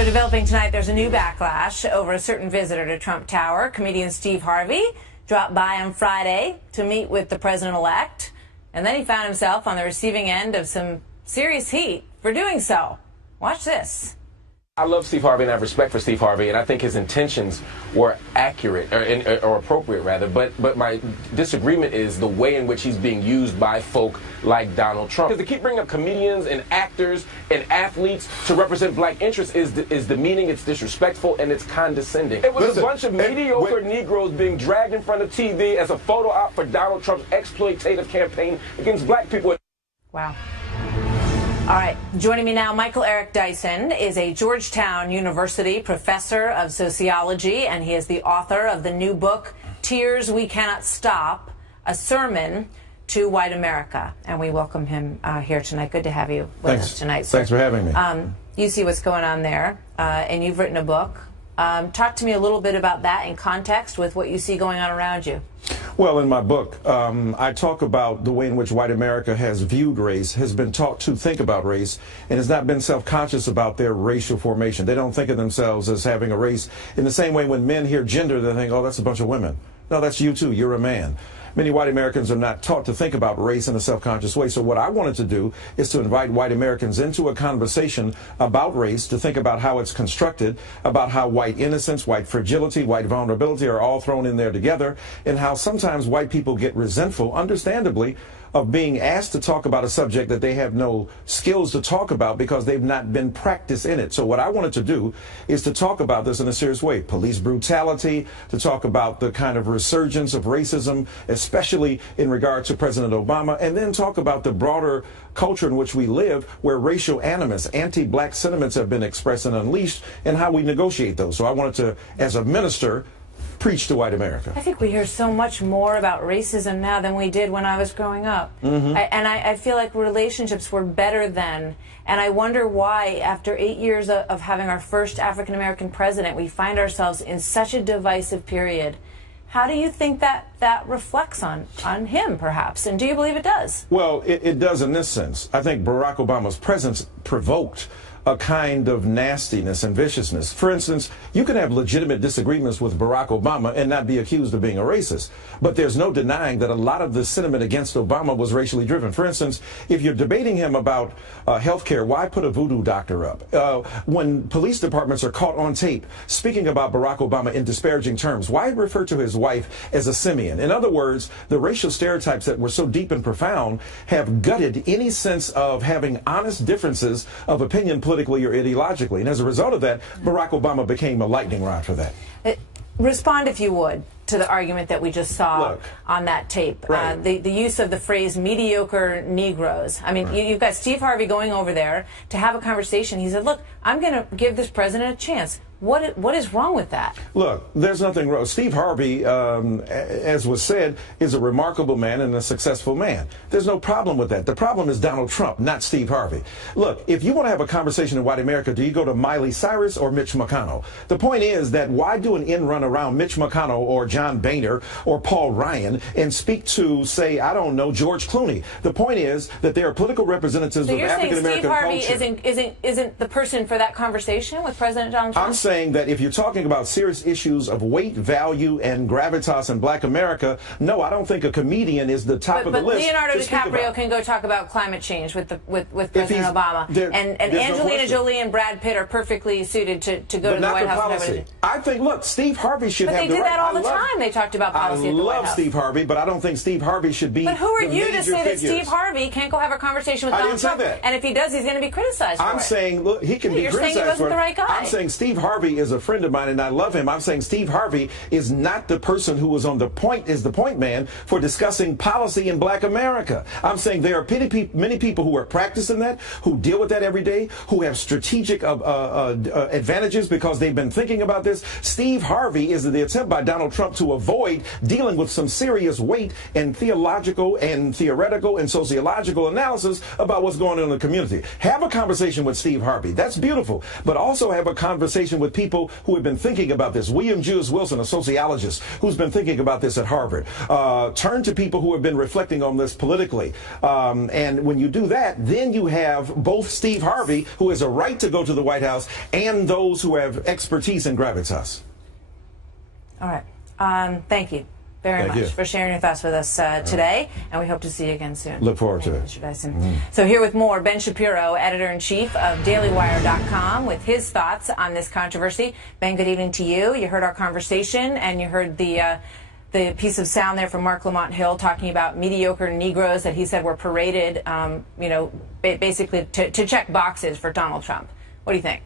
So developing tonight, there's a new backlash over a certain visitor to Trump Tower. Comedian Steve Harvey dropped by on Friday to meet with the president-elect, and then he found himself on the receiving end of some serious heat for doing so. Watch this. I love Steve Harvey and I have respect for Steve Harvey, and I think his intentions were accurate, or appropriate rather, but my disagreement is the way in which he's being used by folk like Donald Trump. Because to keep bringing up comedians and actors and athletes to represent black interests is demeaning, it's disrespectful, and it's condescending. It was a bunch of mediocre Negroes being dragged in front of TV as a photo op for Donald Trump's exploitative campaign against black people. Wow. All right, joining me now, Michael Eric Dyson is a Georgetown University professor of sociology, and he is the author of the new book, Tears We Cannot Stop, a sermon to white America. And we welcome him here tonight. Good to have you with us tonight, sir. Thanks for having me. You see what's going on there, and you've written a book. Talk to me a little bit about that in context with what you see going on around you. Well, in my book, I talk about the way in which white America has viewed race, has been taught to think about race, and has not been self-conscious about their racial formation. They don't think of themselves as having a race in the same way when men hear gender, they think, oh, that's a bunch of women. No, that's you too. You're a man. Many white Americans are not taught to think about race in a self-conscious way. So what I wanted to do is to invite white Americans into a conversation about race, to think about how it's constructed, about how white innocence, white fragility, white vulnerability are all thrown in there together, and how sometimes white people get resentful, understandably, of being asked to talk about a subject that they have no skills to talk about because they've not been practiced in it. So what I wanted to do is to talk about this in a serious way. Police brutality, to talk about the kind of resurgence of racism, especially in regard to President Obama, and then talk about the broader culture in which we live, where racial animus, anti-black sentiments have been expressed and unleashed, and how we negotiate those. So I wanted to, as a minister, preach to white America. I think we hear so much more about racism now than we did when I was growing up. I feel like relationships were better then. And I wonder why, after 8 years of having our first African-American president, we find ourselves in such a divisive period. How do you think that reflects on him, perhaps? And do you believe it does? Well, it does in this sense. I think Barack Obama's presence provoked a kind of nastiness and viciousness. For instance, you can have legitimate disagreements with Barack Obama and not be accused of being a racist. But there's no denying that a lot of the sentiment against Obama was racially driven. For instance, if you're debating him about health care, why put a voodoo doctor up? When police departments are caught on tape speaking about Barack Obama in disparaging terms, why refer to his wife as a simian? In other words, the racial stereotypes that were so deep and profound have gutted any sense of having honest differences of opinion politically or ideologically. And as a result of that, Barack Obama became a lightning rod for that. Respond, if you would, to the argument that we just saw on that tape. Right. The use of the phrase mediocre Negroes. I mean, you've got Steve Harvey going over there to have a conversation. He said, look, I'm going to give this president a chance. What is wrong with that? Look, there's nothing wrong. Steve Harvey, as was said, is a remarkable man and a successful man. There's no problem with that. The problem is Donald Trump, not Steve Harvey. Look, if you want to have a conversation in white America, do you go to Miley Cyrus or Mitch McConnell? The point is that why do an end run around Mitch McConnell or John Boehner or Paul Ryan and speak to, say, I don't know, George Clooney? The point is that there are political representatives of African American culture. So you're saying Steve Harvey isn't the person for that conversation with President Donald Trump? I'm saying that if you're talking about serious issues of weight, value, and gravitas in black America, no, I don't think a comedian is the top of the list. But Leonardo DiCaprio can go talk about climate change with President Obama. And Angelina Jolie and Brad Pitt are perfectly suited to go to the White House. Policy. I think, look, Steve Harvey should have the right. But they did that all the time. They talked about policy at the White House. I love Steve Harvey, but I don't think Steve Harvey should be. But who are you to say that Steve Harvey can't go have a conversation with Donald Trump? And if he does, he's going to be criticized for it. I'm saying, look, he can be criticized for it. You're saying he wasn't the right guy. I'm saying Steve Harvey is a friend of mine, and I love him. I'm saying Steve Harvey is not the person who was on the point, is the point man for discussing policy in black America. I'm saying there are many people who are practicing that, who deal with that every day, who have strategic advantages because they've been thinking about this. Steve Harvey Harvey is the attempt by Donald Trump to avoid dealing with some serious weight and theological and theoretical and sociological analysis about what's going on in the community. Have a conversation with Steve Harvey. That's beautiful. But also have a conversation with people who have been thinking about this. William Jewis Wilson, a sociologist who's been thinking about this at Harvard. Turn to people who have been reflecting on this politically. And when you do that, then you have both Steve Harvey, who has a right to go to the White House, and those who have expertise in gravitas. All right. Thank you very much for sharing your thoughts with us today, and we hope to see you again soon. Look forward to it. Mr. Dyson. So here with more, Ben Shapiro, editor-in-chief of DailyWire.com, with his thoughts on this controversy. Ben, good evening to you. You heard our conversation, and you heard the piece of sound there from Marc Lamont Hill talking about mediocre Negroes that he said were paraded, basically to check boxes for Donald Trump. What do you think?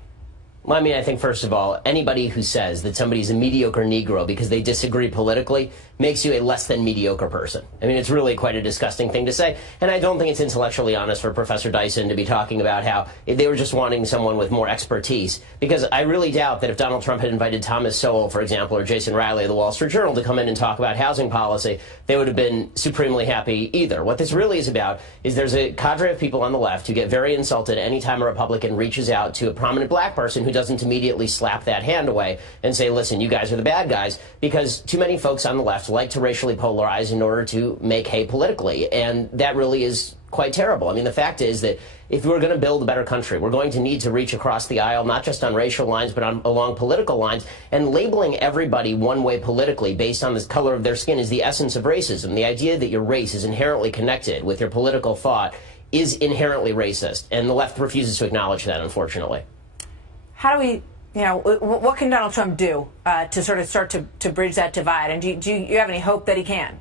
Well, I mean, I think, first of all, anybody who says that somebody's a mediocre Negro because they disagree politically makes you a less than mediocre person. I mean, it's really quite a disgusting thing to say. And I don't think it's intellectually honest for Professor Dyson to be talking about how they were just wanting someone with more expertise. Because I really doubt that if Donald Trump had invited Thomas Sowell, for example, or Jason Riley of the Wall Street Journal to come in and talk about housing policy, they would have been supremely happy either. What this really is about is there's a cadre of people on the left who get very insulted anytime a Republican reaches out to a prominent black person who doesn't immediately slap that hand away and say, listen, you guys are the bad guys, because too many folks on the left like to racially polarize in order to make hay politically, and that really is quite terrible. I mean, the fact is that if we're going to build a better country, we're going to need to reach across the aisle, not just on racial lines, but along political lines, and labeling everybody one way politically based on the color of their skin is the essence of racism. The idea that your race is inherently connected with your political thought is inherently racist, and the left refuses to acknowledge that, unfortunately. How do we, what can Donald Trump do to sort of start to bridge that divide? And do you have any hope that he can?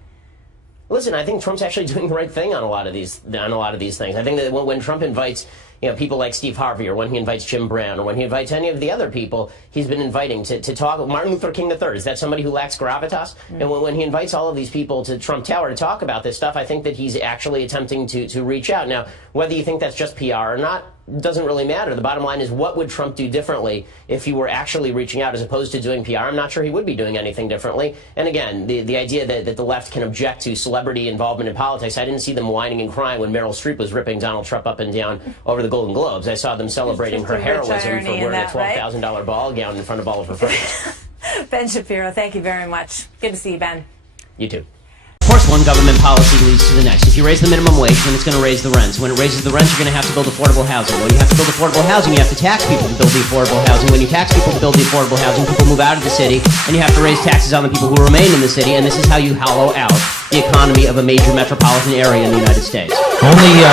Listen, I think Trump's actually doing the right thing on a lot of these things. I think that when Trump invites people like Steve Harvey, or when he invites Jim Brown, or when he invites any of the other people he's been inviting to talk. Martin Luther King III, is that somebody who lacks gravitas? And when he invites all of these people to Trump Tower to talk about this stuff, I think that he's actually attempting to reach out. Now, whether you think that's just PR or not, doesn't really matter. The bottom line is, what would Trump do differently if he were actually reaching out as opposed to doing PR? I'm not sure he would be doing anything differently. And again, the idea that the left can object to celebrity involvement in politics, I didn't see them whining and crying when Meryl Streep was ripping Donald Trump up and down over the Golden Globes. I saw them celebrating her heroism for wearing a $12,000 ball gown in front of all of her friends. Ben Shapiro, thank you very much. Good to see you, Ben. You too. Of course, one government policy leads to the next. If you raise the minimum wage, then it's going to raise the rents. When it raises the rents, you're going to have to build affordable housing. Well, you have to build affordable housing, you have to tax people to build the affordable housing. When you tax people to build the affordable housing, people move out of the city, and you have to raise taxes on the people who remain in the city, and this is how you hollow out the economy of a major metropolitan area in the United States. Only